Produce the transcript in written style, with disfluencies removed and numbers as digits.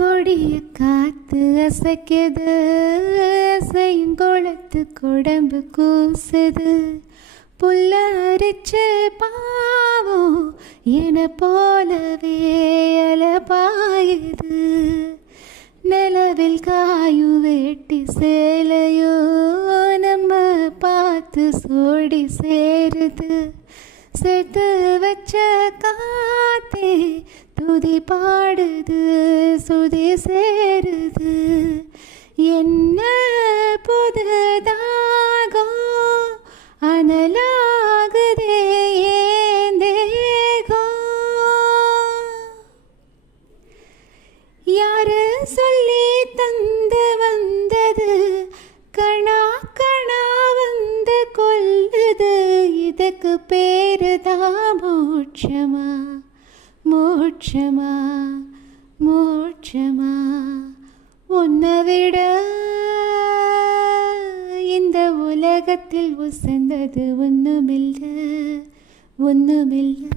கொடிய காத்து அசைக்குது, அசையும் குளத்து குடம்பு கூசுது. புல்ல அரிச்சு பாவம் என போலவே அலபாயுது. நிலவில் காயும் வேட்டி சேலையோ நம்ம பார்த்து சோடி சேருது. சேர்த்து வச்ச காத்தே துதி பாடுது, சுதி சேருது. என்ன புதுதாகோ அனலாகுதே ஏந்தேகோ. யாரு சொல்லி தந்து வந்தது, கணா கணா வந்து கொல்லுது. இதுக்கு பேருதான் மோட்சமா மோட்சமா மோட்சமா. உன்னை விட இந்த உலகத்தில் உசந்தது ஒன்றுமில்லை ஒன்றுமில்லை.